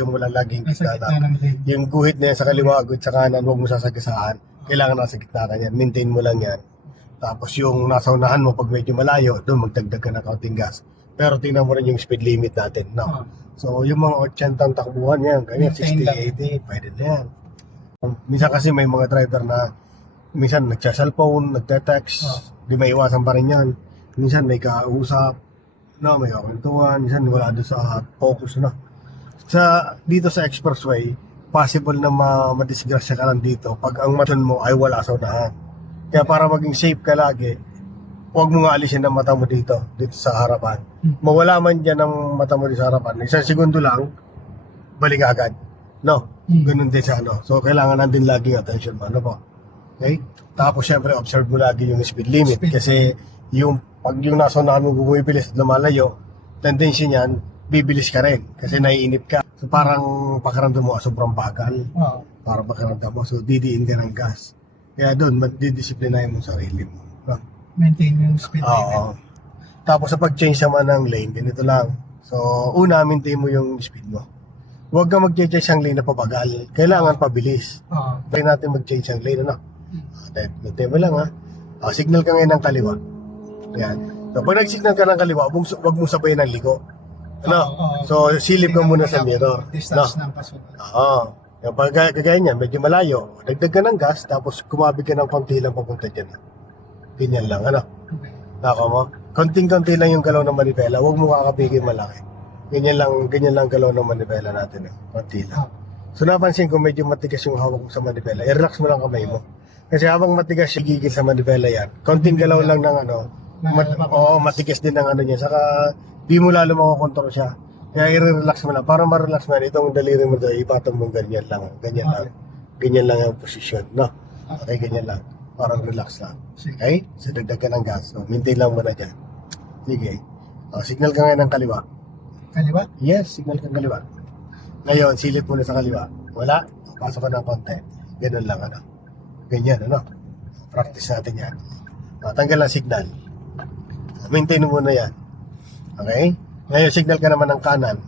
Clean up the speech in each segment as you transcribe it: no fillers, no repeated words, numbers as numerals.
diretso mo lang laging Nasa gitna. gitna ng lane. Yung guhit na yan sa kaliwa, guhit sa kanan, huwag mo sasagasaan. Kailangan nasa gitna ka yan. Maintain mo lang yan. Tapos yung nasa unahan mo, pag medyo malayo, doon magdagdag ka ng kaunting gas. Pero tingnan mo rin yung speed limit natin. No? Oh. So yung mga 80 ang takbuhan yan, ganyan, Maintain 60, lang. 80, pwede na yan. Minsan kasi may mga driver na minsan nagsa-cellphone, nagte-text, di may iwasan pa rin yan. Minsan may kausap, no, may kakwentuhan, minsan wala doon sa focus, no. Dito sa expressway, possible na madisgrasya ka lang dito pag ang matan mo ay wala sa unahan. Kaya para maging safe ka lagi, huwag mo nga alisin ang mata mo dito sa harapan. Mawala man dyan ang mata mo dito sa harapan, isang segundo lang, balik agad. No, ganun din sa ano. So, kailangan nandun laging attention mo. Ano po? Okay? Tapos, syempre, observe mo lagi yung speed limit. Kasi, pag yung nasa unahan mo bumibilis at lumalayo, tendency niyan, bibilis ka rin. Kasi naiinip ka. So, parang pakiramdam mo, sobrang bagal. Oh. Parang pakiramdam mo. So, didiin ka ng gas. Kaya doon, didisiplinahin mo sarili mo. No? Maintain yung speed limit. Oo. Tapos, sa pag-change naman ng lane, ganito lang. So, una, maintain mo yung speed mo. Huwag ka mag-change ang lane na pabagal. Kailangan pabilis. Oh. Try natin mag-change ang lane, ano? Maintain mo lang, ha? Signal ka ngayon ng kaliwa. Yan. So, pag nag-signal ka ng kaliwa, huwag mong sabayin ng liko. Ano? So, silip ka muna sa mirror. Distance ng pasunod. Oo. Yung pag kagaya niyan, medyo malayo, dagdag ka ng gas, tapos kumabig ka ng konti lang papunta dyan. Ganyan lang, ano? Okay. Nako mo? Konting-konti lang yung galaw ng manipela, huwag mo kakapigin malaki. Ganyan lang galaw ng manipela natin, konti lang. So napansin ko medyo matigas yung hawak mo sa manipela, i-relax mo lang kamay mo. Kasi habang matigas yung gigil sa manipela yan, konting galaw lang ng ano, matigas din ng ano niya, saka di mo lalo makokontrol siya. Kaya i-relax mo lang, para ma-relax mo yan, itong daliri mo doon, ipatong mo ganyan lang. Ganyan lang yung position, no? Okay, ganyan lang. Parang relax lang. Okay? So dagdag ka ng gas, so maintain lang muna dyan. Sige. Signal ka ngayon ng kaliwa. Kaliwa? Yes, signal kang kaliwa. Ngayon, silip muna sa kaliwa. Wala, pasok ka ng konti. Ganun lang, ano. Ganyan, ano. Practice natin yan. Tanggal ang signal. Maintain mo muna yan. Okay? Ngayon, signal ka naman ng kanan.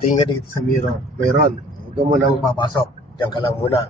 Tingin ka dito sa mirror. Mayroon. Huwag ka munang papasok. Diyan ka lang muna.